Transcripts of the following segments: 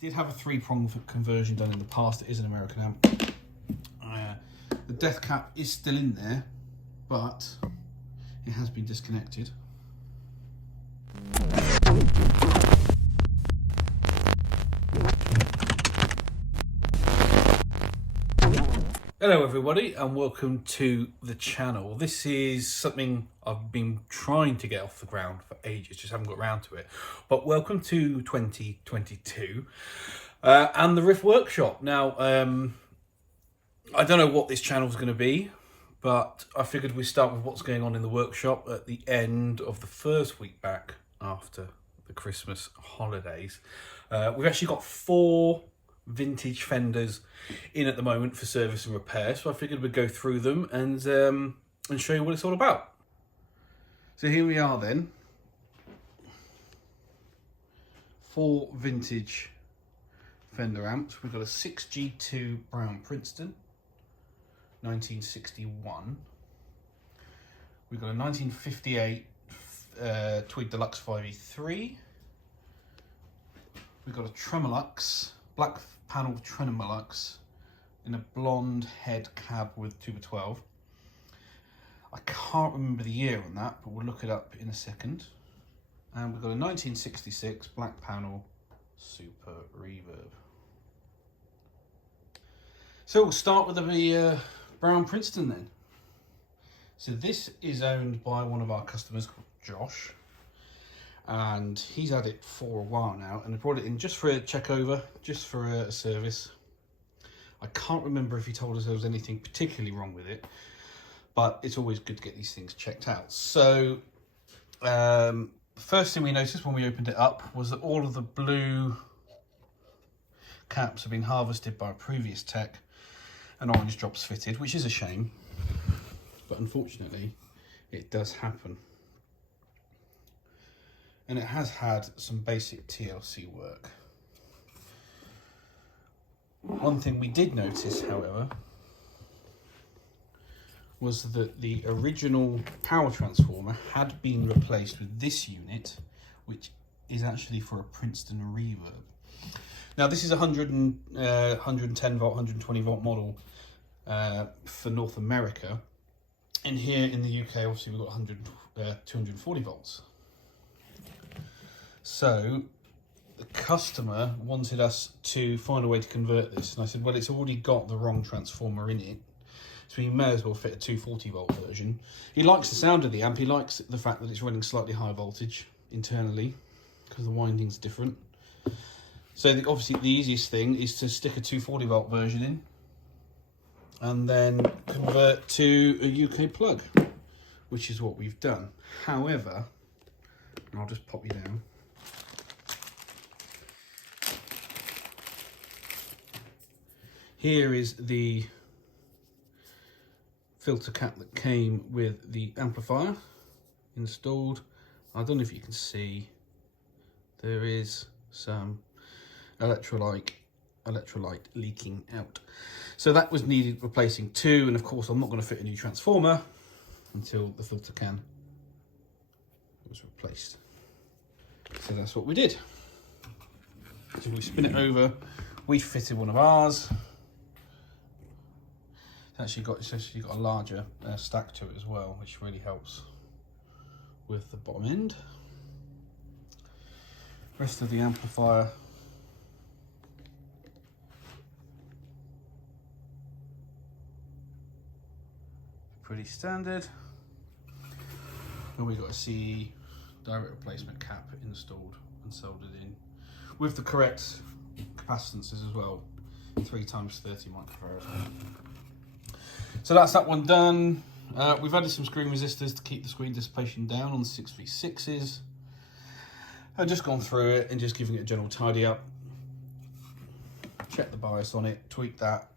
did have a 3-prong conversion done in the past. It is an American amp. The death cap is still in there, but it has been disconnected. Hello everybody and welcome to the channel. This is something I've been trying to get off the ground for ages, just haven't got around to it. But welcome to 2022 and the Riff Workshop. Now, I don't know what this channel is going to be, but I figured we'd start with what's going on in the workshop at the end of the first week back after the Christmas holidays. We've actually got 4 vintage Fenders in at the moment for service and repair, so I figured we'd go through them and show you what it's all about. So here we are then, 4 vintage Fender amps. We've got a 6G2 brown Princeton 1961. We've got a 1958 Tweed Deluxe 5E3. We've got a Tremolux black panel Tremolux in a blonde head cab with tuba 12. I can't remember the year on that, but we'll look it up in a second. And we've got a 1966 black panel Super Reverb. So we'll start with the brown Princeton then. So this is owned by one of our customers called Josh, and he's had it for a while now, and I brought it in just for a check over, just for a service. I can't remember if he told us there was anything particularly wrong with it, but it's always good to get these things checked out. So first thing we noticed when we opened it up was that all of the blue caps have been harvested by a previous tech and orange drops fitted, which is a shame, but unfortunately it does happen. And it has had some basic TLC work. One thing we did notice, however, was that the original power transformer had been replaced with this unit, which is actually for a Princeton reverb. Now this is a 110 volt, 120 volt model for North America. And here in the UK, obviously we've got 240 volts. So the customer wanted us to find a way to convert this, and I said, well, it's already got the wrong transformer in it, so we may as well fit a 240 volt version. He likes the sound of the amp, he likes the fact that it's running slightly high voltage internally because the winding's different. So obviously the easiest thing is to stick a 240 volt version in and then convert to a UK plug, which is what we've done. However, and I'll just pop you down. Here is the filter cap that came with the amplifier installed. I don't know if you can see, there is some electrolyte leaking out. So that was needed replacing too, and of course I'm not going to fit a new transformer until the filter can was replaced. So that's what we did. So we spin it over, we fitted one of ours. It's actually got a larger stack to it as well, which really helps with the bottom end. Rest of the amplifier pretty standard. And we've got a CE direct replacement cap installed and soldered in with the correct capacitances as well, 3 times 30 microfarads. So that's that one done. We've added some screen resistors to keep the screen dissipation down on the 6v6s. I've just gone through it and just giving it a general tidy up. Check the bias on it, tweak that,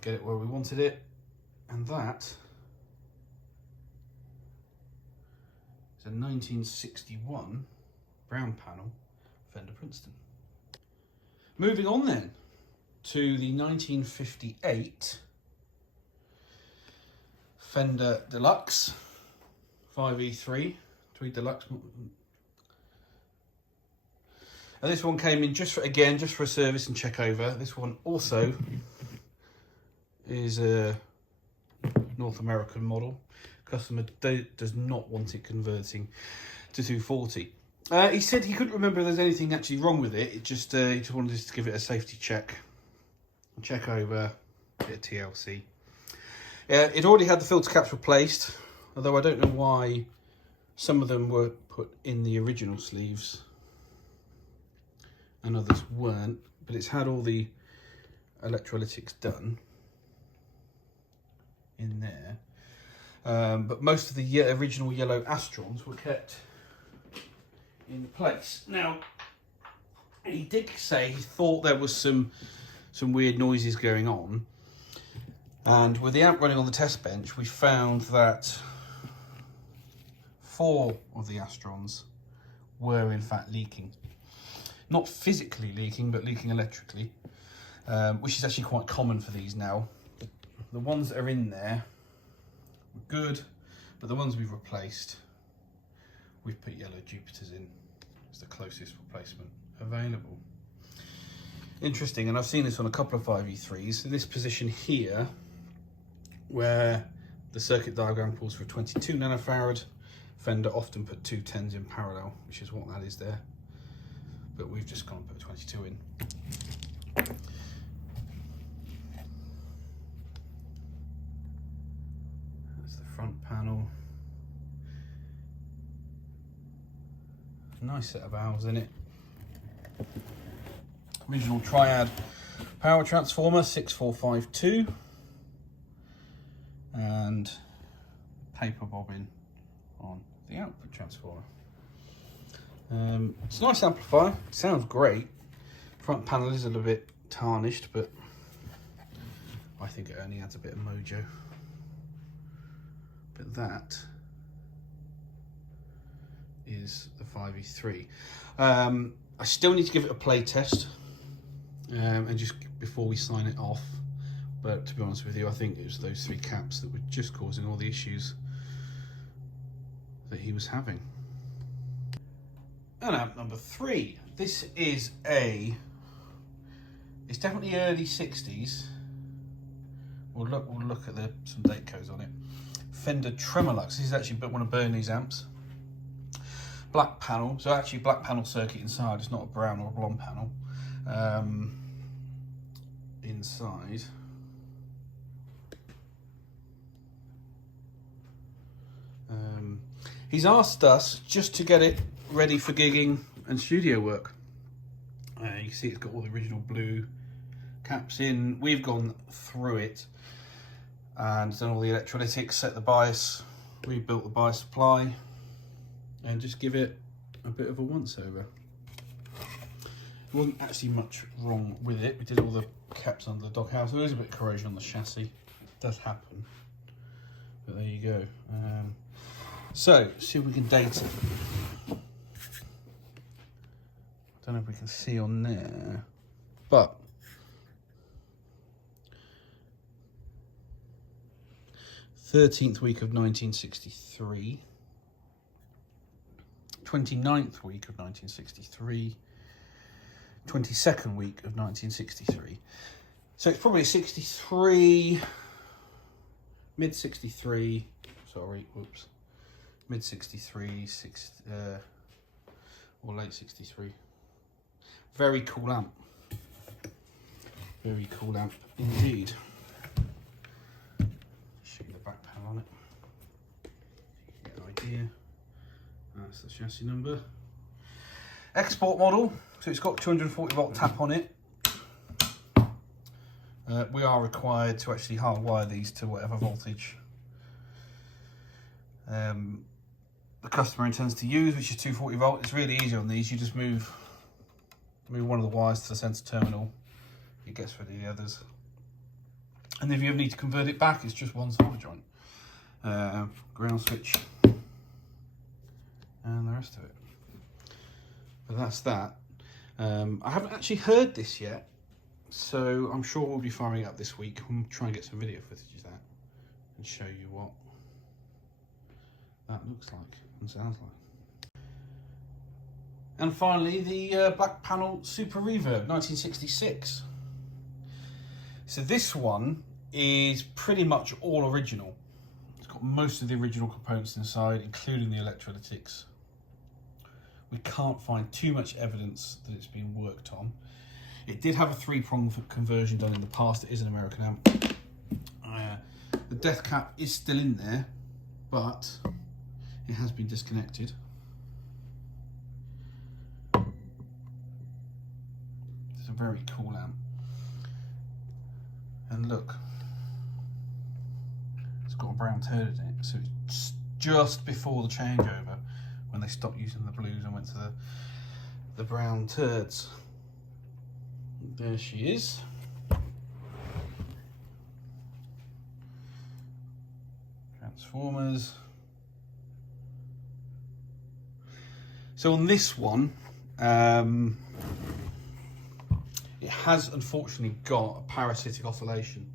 get it where we wanted it, and that is a 1961 brown panel Fender Princeton. Moving on then to the 1958 Fender Deluxe 5E3 Tweed Deluxe. And this one came in just for a service and check over. This one also is a North American model. Customer does not want it converting to 240. He said he couldn't remember if there's anything actually wrong with it. He just wanted us to give it a safety check over, bit of TLC. It already had the filter caps replaced, although I don't know why some of them were put in the original sleeves and others weren't, but it's had all the electrolytics done in there. But most of the original yellow Astrons were kept in place. Now, he did say he thought there was some weird noises going on, and with the amp running on the test bench, we found that 4 of the Astrons were in fact leaking. Not physically leaking, but leaking electrically, which is actually quite common for these now. The ones that are in there were good, but the ones we've replaced, we've put yellow Jupiters in. It's the closest replacement available. Interesting, and I've seen this on a couple of 5E3s. In this position here, where the circuit diagram calls for 22 nanofarad, Fender often put 2 10s in parallel, which is what that is there. But we've just gone and put 22 in. That's the front panel. Nice set of valves in it. Original Triad power transformer 6452 and paper bobbin on the output transformer. It's a nice amplifier, it sounds great. Front panel is a little bit tarnished, but I think it only adds a bit of mojo. But that is the 5E3. I still need to give it a play test, and just before we sign it off. But to be honest with you, I think it was those 3 caps that were just causing all the issues that he was having. And amp number 3. This is it's definitely early 60s. We'll look at some date codes on it. Fender Trimmer Lux. This is actually one of Bernie's amps. Black panel, so actually black panel circuit inside. It's not a brown or a blonde panel. Inside. He's asked us just to get it ready for gigging and studio work. You can see it's got all the original blue caps in. We've gone through it and done all the electrolytics, set the bias, rebuilt the bias supply, and just give it a bit of a once over. There wasn't actually much wrong with it. We did all the caps under the doghouse. There is a bit of corrosion on the chassis. It does happen. But there you go. So, see if we can date it. Don't know if we can see on there, but '13th week of 1963, 29th week of 1963, 22nd week of 1963. So it's probably 63, mid 63. Sorry, whoops, mid 63, or late 63. Very cool amp. Very cool amp indeed. Show you the back panel on it. Get an idea. That's the chassis number. Export model. So it's got 240 volt tap on it. We are required to actually hardwire these to whatever voltage the customer intends to use, which is 240 volt. It's really easy on these. You just move one of the wires to the center terminal. It gets rid of the others. And if you ever need to convert it back, it's just one solder joint. Ground switch. And the rest of it. But that's that. I haven't actually heard this yet, so I'm sure we'll be firing it up this week. I'm trying to get some video footage of that and show you what that looks like and sounds like. And finally, the black panel Super Reverb, 1966. So this one is pretty much all original. It's got most of the original components inside, including the electrolytics. We can't find too much evidence that it's been worked on. It did have a 3-prong conversion done in the past. It is an American amp. The death cap is still in there, but it has been disconnected. It's a very cool amp. And look, it's got a brown turd in it, so it's just before the changeover when they stopped using the blues and went to the brown turds. There she is. Transformers. So on this one, it has unfortunately got a parasitic oscillation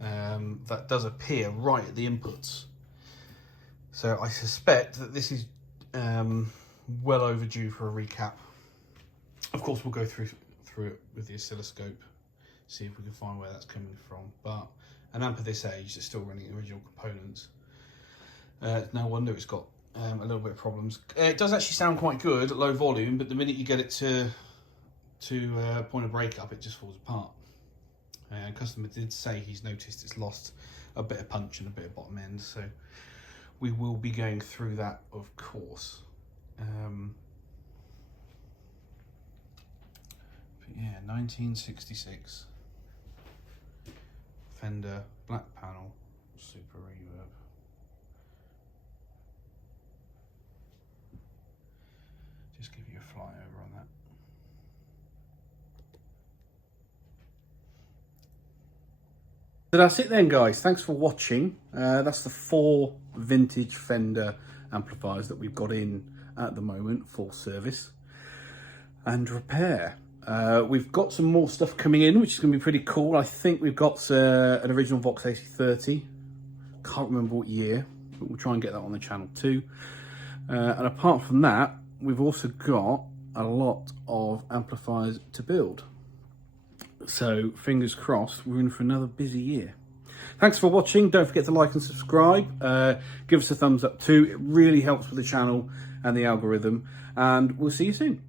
that does appear right at the inputs. So I suspect that this is well overdue for a recap. Of course, we'll go through it with the oscilloscope, see if we can find where that's coming from. But an amp of this age that's still running original components, no wonder it's got a little bit of problems. It does actually sound quite good at low volume, but the minute you get it to point of breakup, it just falls apart. Customer did say he's noticed it's lost a bit of punch and a bit of bottom end, so we will be going through that, of course. But yeah, 1966 Fender black panel Super Reverb. Just give you a flyover on that. So that's it then, guys. Thanks for watching. That's the 4 vintage Fender amplifiers that we've got in at the moment for service and repair. We've got some more stuff coming in, which is going to be pretty cool. I think we've got an original Vox AC30. Can't remember what year, but we'll try and get that on the channel too. And apart from that, we've also got a lot of amplifiers to build. So fingers crossed, we're in for another busy year. Thanks for watching. Don't forget to like and subscribe. Give us a thumbs up too. It really helps with the channel and the algorithm. And we'll see you soon.